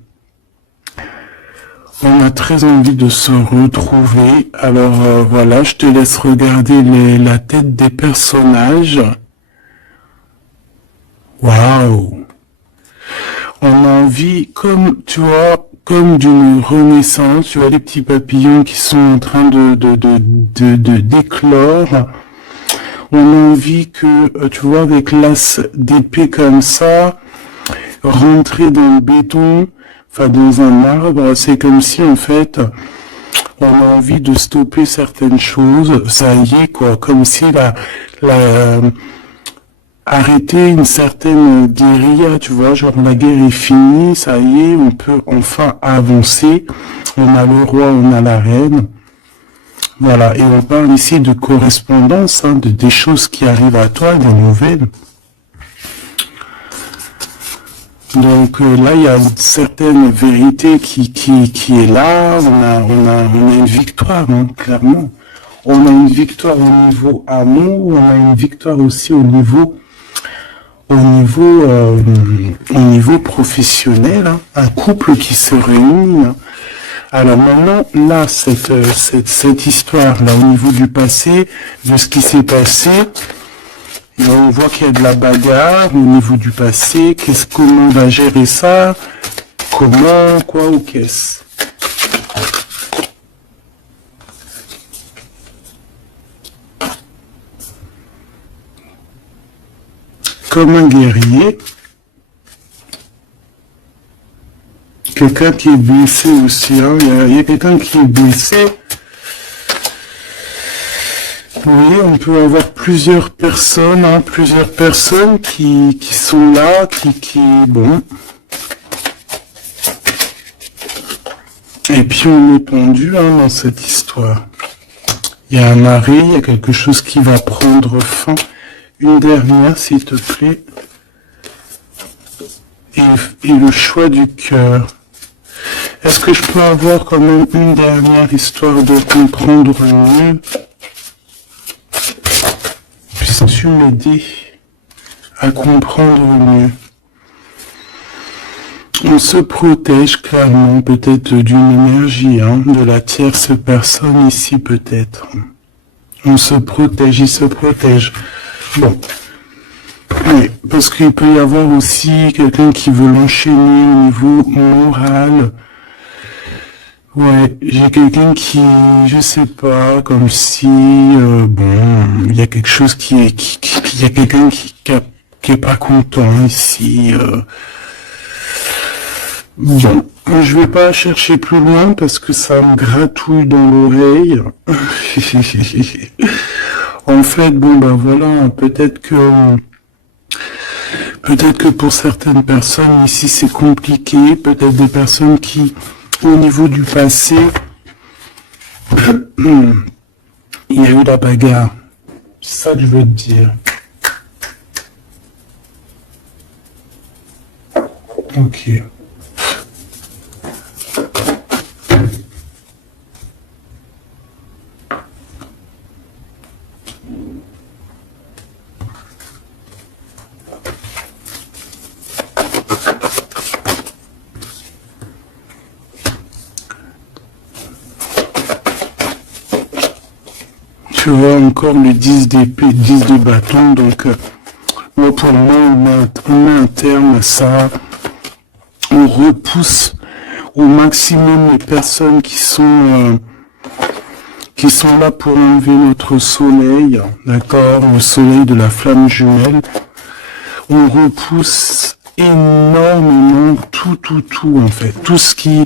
On a très envie de se retrouver. Alors voilà, je te laisse regarder la tête des personnages. Waouh! On a envie, comme, tu vois, comme d'une renaissance, tu vois les petits papillons qui sont en train d'éclore. On a envie que, tu vois, avec l'as d'épée comme ça, rentrer dans le béton, enfin dans un arbre, c'est comme si en fait on a envie de stopper certaines choses, ça y est quoi, comme si arrêter une certaine guérilla, tu vois, genre la guerre est finie, ça y est, on peut enfin avancer, on a le roi, on a la reine, voilà, et on parle ici de correspondance, hein, des choses qui arrivent à toi, des nouvelles. Donc là, il y a une certaine vérité qui est là. On a une victoire, hein, clairement. On a une victoire au niveau amour, on a une victoire aussi au niveau professionnel, hein. Un couple qui se réunit. Hein. Alors maintenant, là, cette histoire-là, au niveau du passé, de ce qui s'est passé, et on voit qu'il y a de la bagarre au niveau du passé. Comment on va gérer ça? Comment, quoi ou qu'est-ce? Comme un guerrier. Quelqu'un qui est blessé aussi. Hein. Il y a quelqu'un qui est blessé. Oui, on peut avoir plusieurs personnes, hein, qui sont là, bon. Et puis on est pendu, hein, dans cette histoire. Il y a un arrêt, il y a quelque chose qui va prendre fin. Une dernière, s'il te plaît. Et le choix du cœur. Est-ce que je peux avoir quand même une dernière histoire de comprendre mieux? Puisses-tu m'aider à comprendre mieux? On se protège clairement peut-être d'une énergie, hein, de la tierce personne ici peut-être. On se protège, il se protège. Bon. Oui, parce qu'il peut y avoir aussi quelqu'un qui veut l'enchaîner au niveau moral. Ouais, j'ai quelqu'un qui, je sais pas, comme si, bon, il y a quelque chose il y a quelqu'un qui est pas content ici. Bon, je vais pas chercher plus loin parce que ça me gratouille dans l'oreille. En fait, bon ben voilà, peut-être que pour certaines personnes ici c'est compliqué, peut-être des personnes qui, au niveau du passé, il y a eu la bagarre. C'est ça que je veux te dire. Ok. Tu vois encore le 10 d'épée, 10 de bâton, donc moi pour moi on met un terme à ça, on repousse au maximum les personnes qui sont là pour enlever notre soleil, d'accord, le soleil de la flamme jumelle, on repousse énormément tout en fait, tout ce qui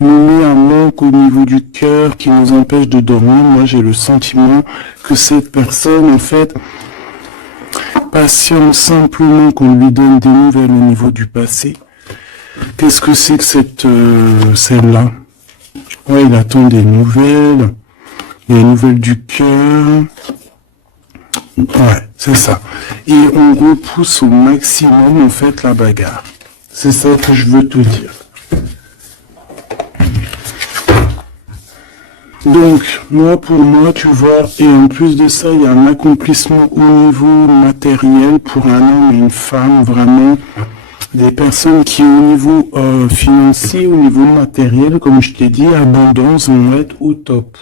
nous met un manque au niveau du cœur qui nous empêche de dormir. Moi, j'ai le sentiment que cette personne, en fait, patiente simplement qu'on lui donne des nouvelles au niveau du passé. Qu'est-ce que c'est que celle-là? Ouais, il attend des nouvelles du cœur. Ouais, c'est ça. Et on repousse au maximum, en fait, la bagarre. C'est ça que je veux te dire. Donc, pour moi, tu vois, et en plus de ça, il y a un accomplissement au niveau matériel pour un homme et une femme, vraiment, des personnes qui, au niveau financier, au niveau matériel, comme je t'ai dit, abondance, vont être au top.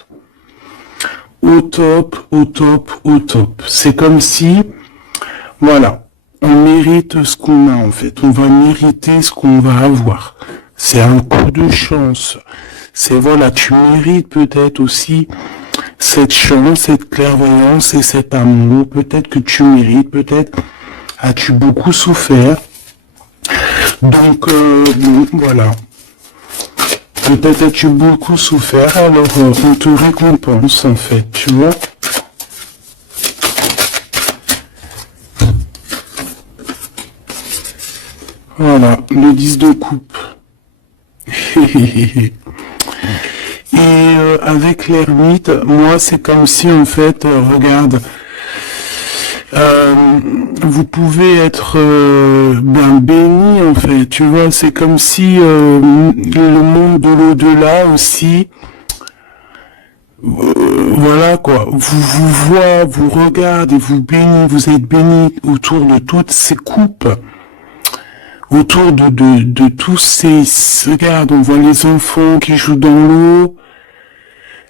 Au top, au top, au top. C'est comme si, voilà, on mérite ce qu'on a en fait. On va mériter ce qu'on va avoir. C'est un coup de chance. C'est voilà, tu mérites peut-être aussi cette chance, cette clairvoyance et cet amour. Peut-être que tu mérites, peut-être as-tu beaucoup souffert. Donc bon, voilà. Peut-être as-tu beaucoup souffert, alors on te récompense en fait, tu vois. Voilà, le 10 de coupe. Et avec l'ermite, moi c'est comme si en fait, regarde, vous pouvez être ben béni en fait, tu vois, c'est comme si le monde de l'au-delà aussi, voilà quoi, vous voit, vous regarde et vous bénit, vous êtes béni autour de toutes ces coupes. Autour de tous ces... Regarde, on voit les enfants qui jouent dans l'eau,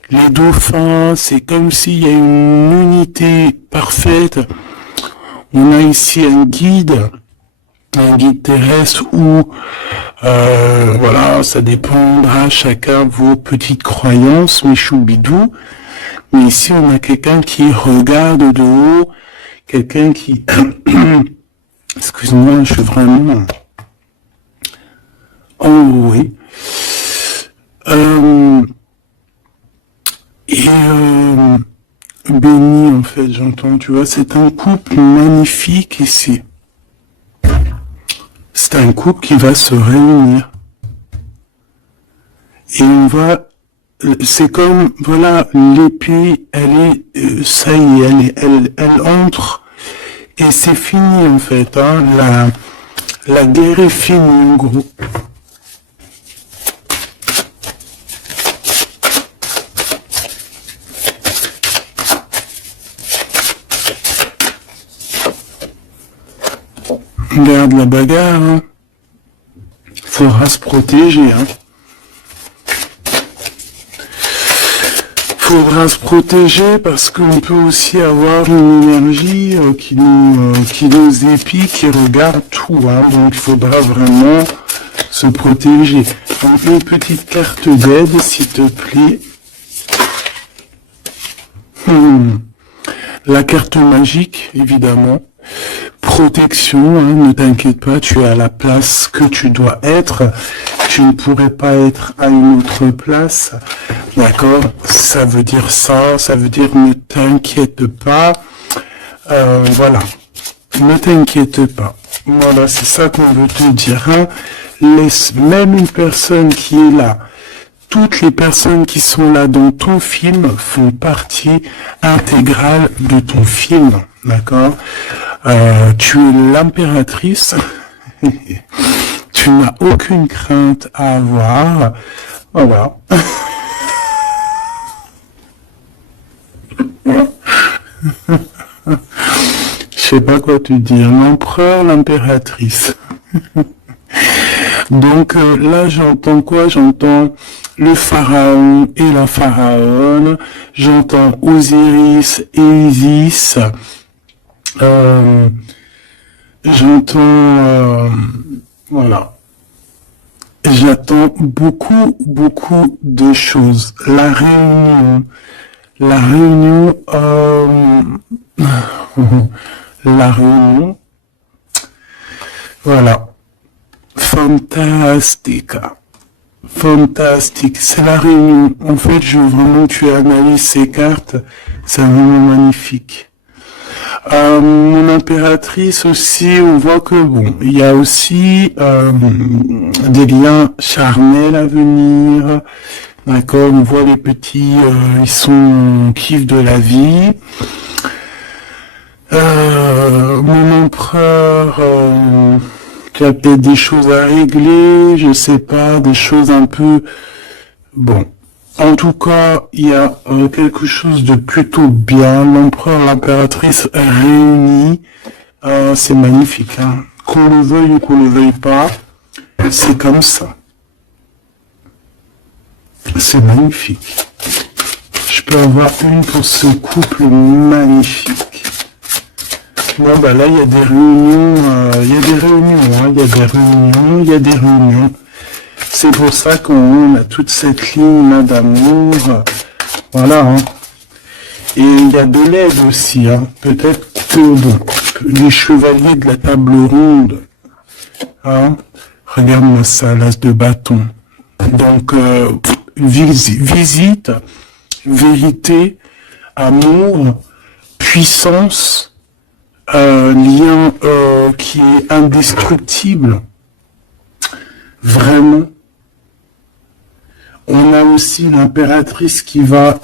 les dauphins, c'est comme s'il y a une unité parfaite. On a ici un guide terrestre où, voilà, ça dépendra chacun vos petites croyances, mes choubidous. Mais ici, on a quelqu'un qui regarde de haut, quelqu'un qui... Excuse-moi, je suis vraiment... Oh oui. Béni en fait, j'entends, tu vois, c'est un couple magnifique ici. C'est un couple qui va se réunir. Et on va, c'est comme, voilà, l'épée, elle est, ça y est, elle entre, et c'est fini en fait, hein, la guerre est finie en gros. Regarde la bagarre, hein. Faudra se protéger, hein. Faudra se protéger parce qu'on peut aussi avoir une énergie qui nous épie, qui regarde tout, hein. Donc il faudra vraiment se protéger. Donc une petite carte d'aide, s'il te plaît. La carte magique, évidemment. Protection, hein, ne t'inquiète pas, tu es à la place que tu dois être. Tu ne pourrais pas être à une autre place. D'accord? Ça veut dire ça, ça veut dire ne t'inquiète pas. Voilà. Ne t'inquiète pas. Voilà, c'est ça qu'on veut te dire. Hein. Laisse même une personne qui est là. Toutes les personnes qui sont là dans ton film font partie intégrale de ton film. D'accord? Tu es l'impératrice. Tu n'as aucune crainte à avoir. Voilà. Je sais pas quoi te dire. L'empereur, l'impératrice. Donc là, j'entends quoi? J'entends le pharaon et la pharaone. J'entends Osiris et Isis. J'entends... voilà. J'attends beaucoup, beaucoup de choses. La réunion, la réunion, voilà. Fantastique. Fantastique. C'est la réunion. En fait, je veux vraiment que tu analyses ces cartes. C'est vraiment magnifique. Mon impératrice aussi, on voit que bon, il y a aussi des liens charnels à venir. D'accord, on voit les petits, ils sont kiff de la vie. Mon empereur, tu as peut-être des choses à régler, je sais pas, des choses un peu bon. En tout cas, il y a quelque chose de plutôt bien. L'empereur, l'impératrice réunis, c'est magnifique. Hein. Qu'on le veuille ou qu'on le veuille pas, c'est comme ça. C'est magnifique. Je peux avoir une pour ce couple magnifique. effectivement, bah là, il y a des réunions, il y a des réunions, hein, il y a des réunions, il y a des réunions. C'est pour ça qu'on a toute cette ligne là d'amour. Voilà, hein. Et il y a de l'aide aussi, hein. Peut-être que, bon, les chevaliers de la table ronde, hein. Regarde-moi ça, l'as de bâton. Donc, visite, vérité, amour, puissance, lien qui est indestructible. Vraiment. On a aussi l'impératrice qui va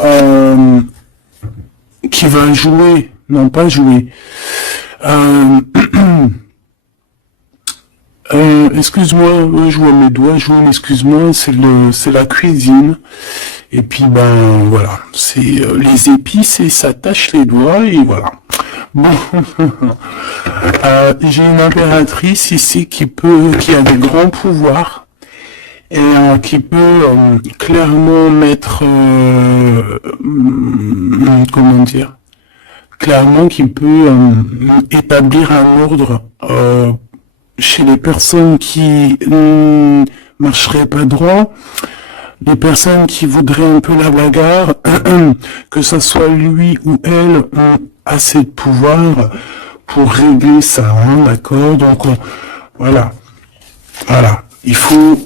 jouer, non pas jouer. Excuse-moi, je vois mes doigts, excuse-moi, c'est la cuisine. Et puis ben voilà, c'est les épices et ça tâche les doigts et voilà. Bon, j'ai une impératrice ici qui a des grands pouvoirs et qui peut clairement mettre, comment dire, clairement qui peut établir un ordre chez les personnes qui ne marcheraient pas droit, les personnes qui voudraient un peu la bagarre, que ça soit lui ou elle, ont assez de pouvoir pour régler ça, hein, d'accord? Donc voilà, il faut,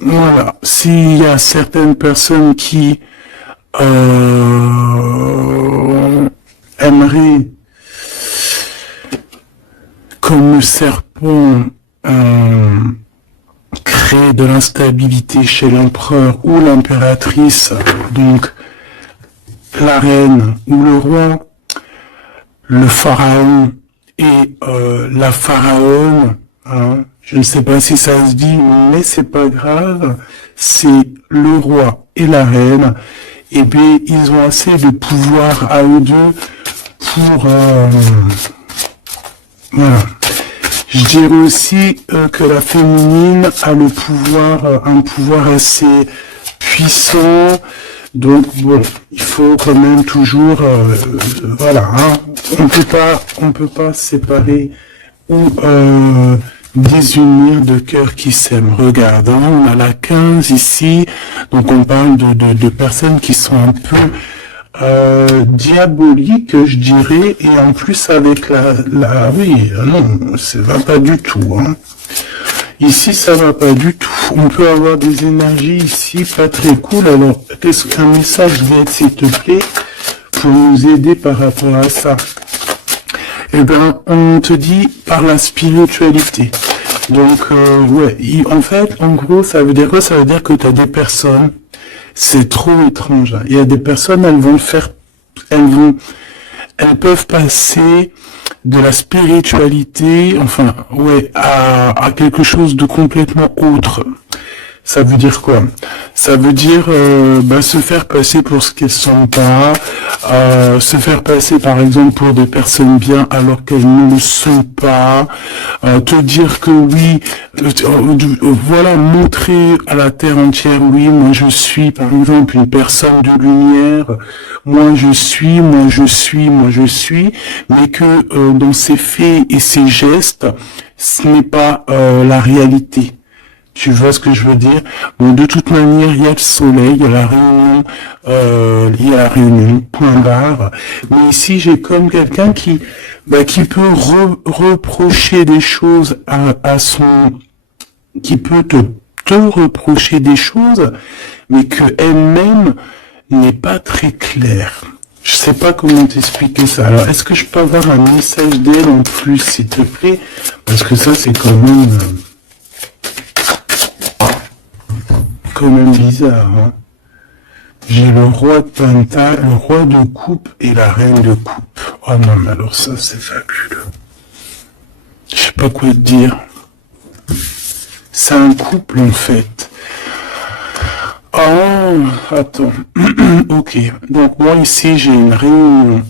voilà, s'il y a certaines personnes qui aimeraient, comme le serpent, créer de l'instabilité chez l'empereur ou l'impératrice, donc la reine ou le roi, le pharaon et la pharaone, hein, je ne sais pas si ça se dit, mais c'est pas grave, c'est le roi et la reine, et bien ils ont assez de pouvoir à eux deux pour voilà. Je dirais aussi que la féminine a le pouvoir, un pouvoir assez puissant. Donc bon, il faut quand même toujours, voilà, hein, on peut pas séparer ou désunir de cœurs qui s'aiment. Regarde, hein, on a la 15 ici, donc on parle de personnes qui sont un peu diabolique, je dirais, et en plus avec oui, non, ça va pas du tout, hein. Ici, ça va pas du tout. On peut avoir des énergies ici pas très cool. Alors, qu'est-ce qu'un message va être, s'il te plaît, pour nous aider par rapport à ça? Eh ben, on te dit par la spiritualité. Donc, ouais, en fait, en gros, ça veut dire quoi? Ça veut dire que tu as des personnes. C'est trop étrange. Il y a des personnes, elles peuvent passer de la spiritualité, enfin, ouais, à quelque chose de complètement autre. Ça veut dire quoi? Ça veut dire se faire passer pour ce qu'elles sont pas, se faire passer par exemple pour des personnes bien alors qu'elles ne le sont pas, te dire que oui, voilà, montrer à la terre entière, oui, moi je suis par exemple une personne de lumière, moi je suis, mais que dans ses faits et ses gestes, ce n'est pas la réalité. Tu vois ce que je veux dire? Bon, de toute manière, il y a le soleil, il y a la réunion, point barre. Mais ici, j'ai comme quelqu'un qui peut reprocher des choses qui peut te reprocher des choses, mais que elle-même n'est pas très claire. Je sais pas comment t'expliquer ça. Alors, est-ce que je peux avoir un message d'elle en plus, s'il te plaît? Parce que ça, c'est quand même bizarre, hein. J'ai le roi de pentacle, le roi de coupe et la reine de coupe. Oh non, mais alors ça, c'est fabuleux. Je sais pas quoi te dire. C'est un couple, en fait. Oh, attends. Ok. Donc, moi, ici, j'ai une réunion.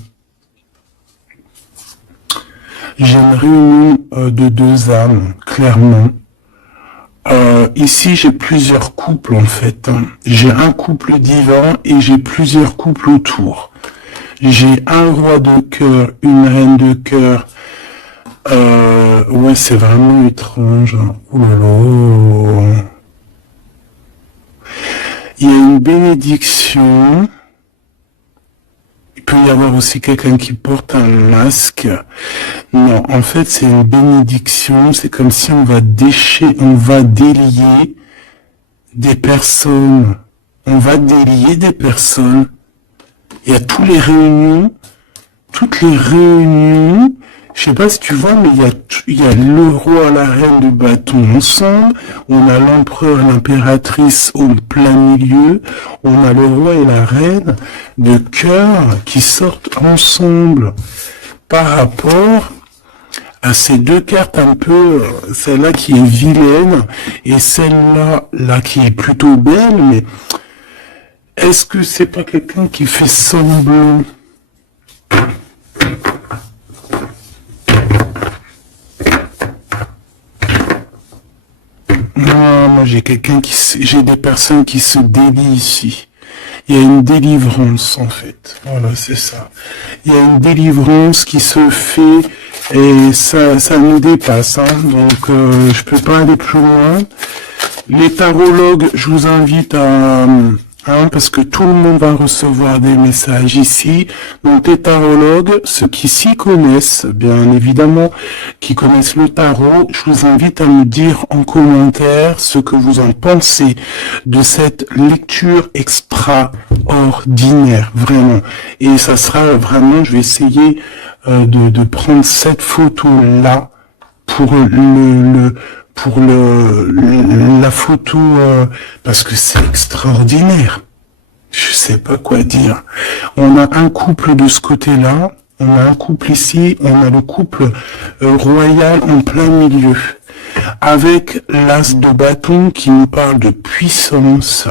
J'ai une réunion de deux âmes, clairement. Ici, j'ai plusieurs couples, en fait, hein. J'ai un couple divin et j'ai plusieurs couples autour. J'ai un roi de cœur, une reine de cœur. Ouais, c'est vraiment étrange. Oh là là. Il y a une bénédiction. Il peut y avoir aussi quelqu'un qui porte un masque. Non, en fait, c'est une bénédiction. C'est comme si on va délier des personnes. On va délier des personnes. Il y a toutes les réunions. Je sais pas si tu vois, mais il y a le roi, la reine de bâton ensemble. On a l'empereur, l'impératrice au plein milieu. On a le roi et la reine de cœur qui sortent ensemble par rapport à ces deux cartes un peu, celle-là qui est vilaine et celle-là, là qui est plutôt belle, mais est-ce que c'est pas quelqu'un qui fait semblant? Non, moi j'ai j'ai des personnes qui se délient ici. Il y a une délivrance en fait. Voilà, c'est ça. Il y a une délivrance qui se fait et ça nous dépasse. Hein. Donc je peux pas aller plus loin. Les tarologues, je vous invite à parce que tout le monde va recevoir des messages ici. Donc les tarologues, ceux qui s'y connaissent, bien évidemment, qui connaissent le tarot, je vous invite à me dire en commentaire ce que vous en pensez de cette lecture extraordinaire, vraiment. Et ça sera vraiment, je vais essayer de prendre cette photo-là pour la photo parce que c'est extraordinaire. Je sais pas quoi dire. On a un couple de ce côté-là, on a un couple ici, on a le couple royal en plein milieu, avec l'as de bâton qui nous parle de puissance.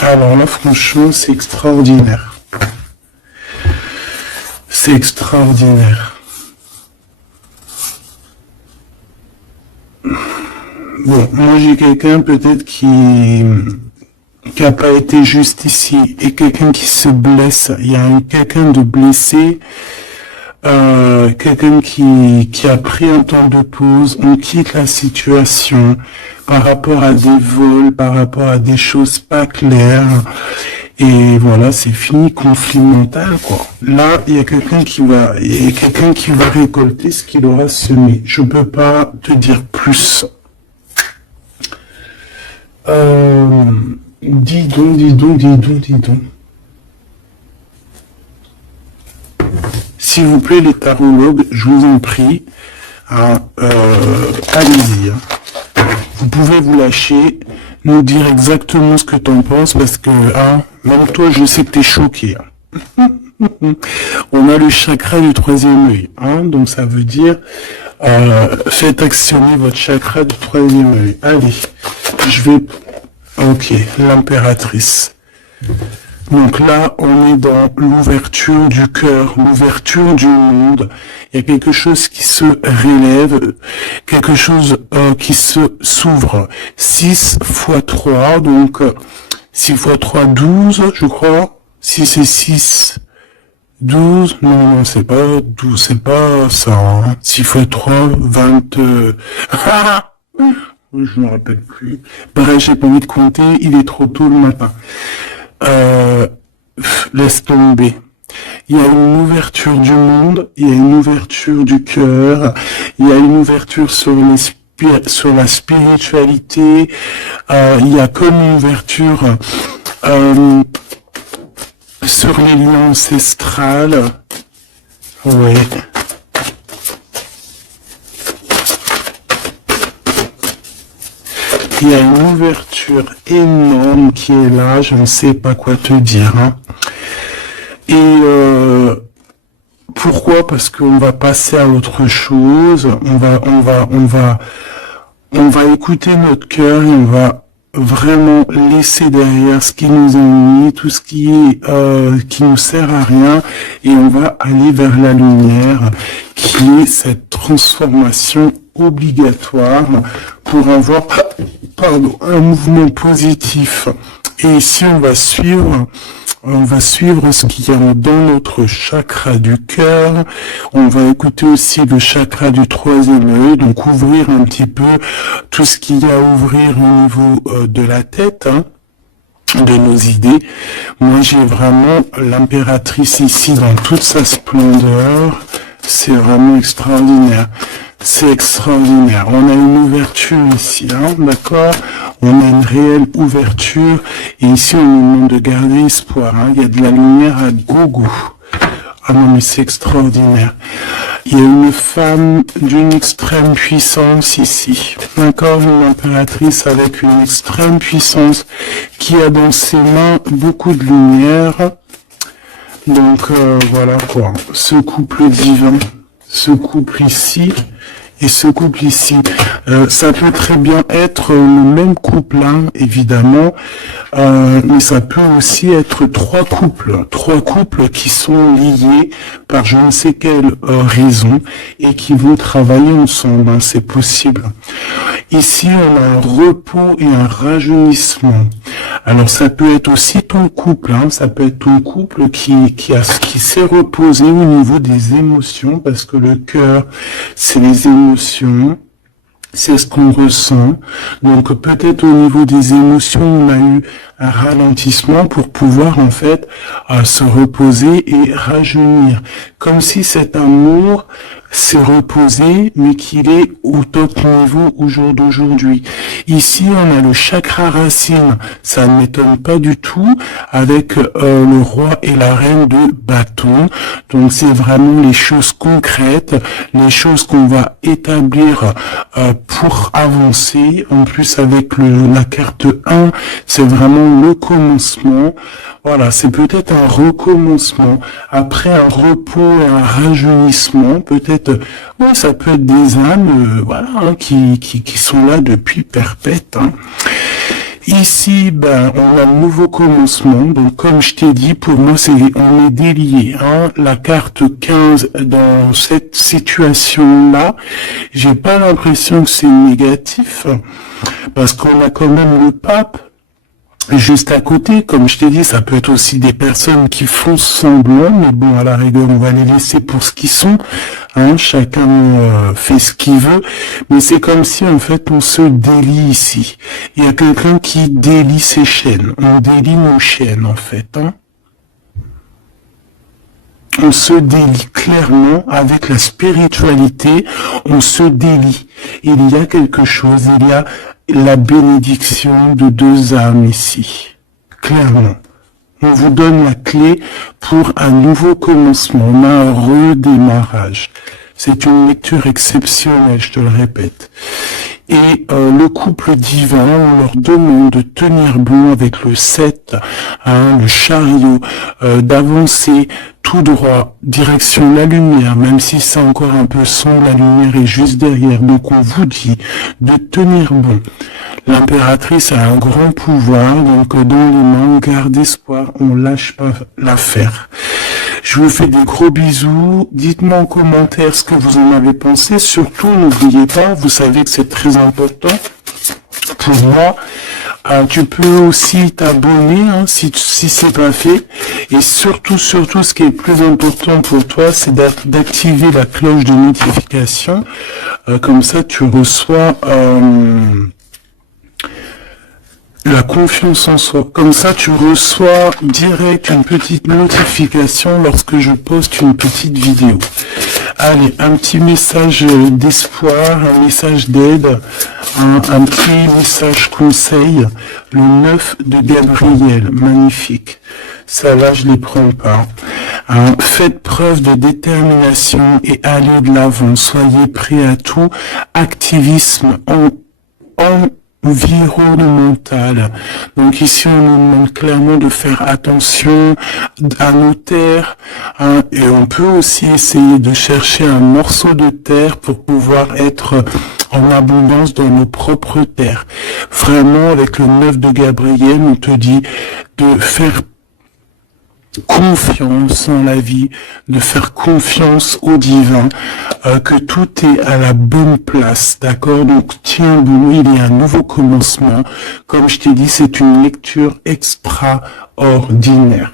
Alors là, franchement, c'est extraordinaire. C'est extraordinaire. Bon, moi j'ai quelqu'un peut-être qui a pas été juste ici et quelqu'un qui se blesse. Il y a quelqu'un de blessé, quelqu'un qui a pris un temps de pause. On quitte la situation par rapport à des vols, par rapport à des choses pas claires. Et voilà, c'est fini, conflit mental, quoi. Là, il y a quelqu'un qui va récolter ce qu'il aura semé. Je peux pas te dire plus. Dis donc. S'il vous plaît, les tarologues, je vous en prie, allez-y. Hein. Vous pouvez vous lâcher, nous dire exactement ce que t'en penses, parce que, même toi, je sais que t'es choqué. Hein. On a le chakra du troisième œil, hein, donc ça veut dire, faites actionner votre chakra du troisième œil. Allez, ok, l'impératrice. Donc là, on est dans l'ouverture du cœur, l'ouverture du monde. Il y a quelque chose qui se relève, quelque chose qui s'ouvre. 6 x 3, donc 6 x 3, 12, je crois. Si c'est 6, 12, non, c'est pas 12, c'est pas ça. Hein. 6 x 3, 20... je me rappelle plus. Bref, j'ai pas envie de compter, il est trop tôt le matin. Laisse tomber. Il y a une ouverture du monde, il y a une ouverture du cœur, il y a une ouverture sur la spiritualité, il y a comme une ouverture sur les liens ancestrales. Ouais. Il y a une ouverture énorme qui est là, je ne sais pas quoi te dire. Hein. Et pourquoi? Parce qu'on va passer à autre chose. On va écouter notre cœur et on va vraiment laisser derrière ce qui nous ennuie, tout ce qui nous sert à rien, et on va aller vers la lumière, qui est cette transformation obligatoire pour avoir un mouvement positif. Et ici, on va suivre On va suivre ce qu'il y a dans notre chakra du cœur. On va écouter aussi le chakra du troisième œil, donc ouvrir un petit peu tout ce qu'il y a à ouvrir au niveau de la tête, hein, de nos idées. Moi, j'ai vraiment l'impératrice ici dans toute sa splendeur. C'est vraiment extraordinaire. C'est extraordinaire. On a une ouverture ici, hein, d'accord? On a une réelle ouverture. Et ici, on nous demande de garder espoir. Hein. Il y a de la lumière à gogo. Ah non, mais c'est extraordinaire. Il y a une femme d'une extrême puissance ici. D'accord? Une impératrice avec une extrême puissance qui a dans ses mains beaucoup de lumière. Donc, voilà quoi. Ce couple divin, ce couple ici, et ce couple ici, ça peut très bien être le même couple, hein, évidemment, mais ça peut aussi être trois couples qui sont liés par je ne sais quelle raison et qui vont travailler ensemble, hein, c'est possible. Ici, on a un repos et un rajeunissement. Alors, ça peut être aussi ton couple, hein, ça peut être ton couple qui s'est reposé au niveau des émotions, parce que le cœur, c'est les émotions, c'est ce qu'on ressent. Donc, peut-être au niveau des émotions, on a eu un ralentissement pour pouvoir, en fait, se reposer et rajeunir. Comme si cet amour s'est reposé, mais qu'il est au top niveau au jour d'aujourd'hui. Ici, on a le chakra racine. Ça ne m'étonne pas du tout, avec le roi et la reine de bâton. Donc, c'est vraiment les choses concrètes, les choses qu'on va établir pour avancer. En plus, avec la carte 1, c'est vraiment le commencement. Voilà, c'est peut-être un recommencement. Après un repos et un rajeunissement, peut-être, ouais, ça peut être des âmes, voilà, hein, qui sont là depuis perpète. Hein. Ici, ben, on a un nouveau commencement. Donc, comme je t'ai dit, pour moi, on est délié. Hein. La carte 15 dans cette situation-là, j'ai pas l'impression que c'est négatif, parce qu'on a quand même le pape juste à côté. Comme je t'ai dit, ça peut être aussi des personnes qui font semblant, mais bon, à la rigueur, on va les laisser pour ce qu'ils sont. Hein, chacun fait ce qu'il veut, mais c'est comme si, en fait, on se délie ici. Il y a quelqu'un qui délie ses chaînes. On délie nos chaînes, en fait. Hein. On se délie clairement avec la spiritualité, on se délie. Il y a quelque chose, il y a la bénédiction de deux âmes ici, clairement. On vous donne la clé pour un nouveau commencement, on a un redémarrage. C'est une lecture exceptionnelle, je te le répète. Et le couple divin, on leur demande de tenir bon avec le 7, hein, le chariot, d'avancer tout droit, direction la lumière, même si c'est encore un peu sombre, la lumière est juste derrière. Donc on vous dit de tenir bon. L'impératrice a un grand pouvoir, donc dans les mains, on garde espoir, on lâche pas l'affaire. Je vous fais des gros bisous. Dites-moi en commentaire ce que vous en avez pensé. Surtout, n'oubliez pas, vous savez que c'est très important pour moi. Tu peux aussi t'abonner hein, si c'est pas fait. Et surtout, ce qui est le plus important pour toi, c'est d'activer la cloche de notification. Comme ça, tu reçois la confiance en soi. Comme ça, tu reçois direct une petite notification lorsque je poste une petite vidéo. Allez, un petit message d'espoir, un message d'aide, un petit message conseil. Le 9 de Gabriel, magnifique. Ça là, je les prends pas. Faites preuve de détermination et allez de l'avant. Soyez prêts à tout. Activisme environnementale. Donc ici, on nous demande clairement de faire attention à nos terres, hein, et on peut aussi essayer de chercher un morceau de terre pour pouvoir être en abondance dans nos propres terres. Vraiment, avec le 9 de Gabriel, on te dit de faire confiance en la vie, de faire confiance au divin, que tout est à la bonne place, d'accord? Donc tiens bon, il y a un nouveau commencement. Comme je t'ai dit, c'est une lecture extraordinaire.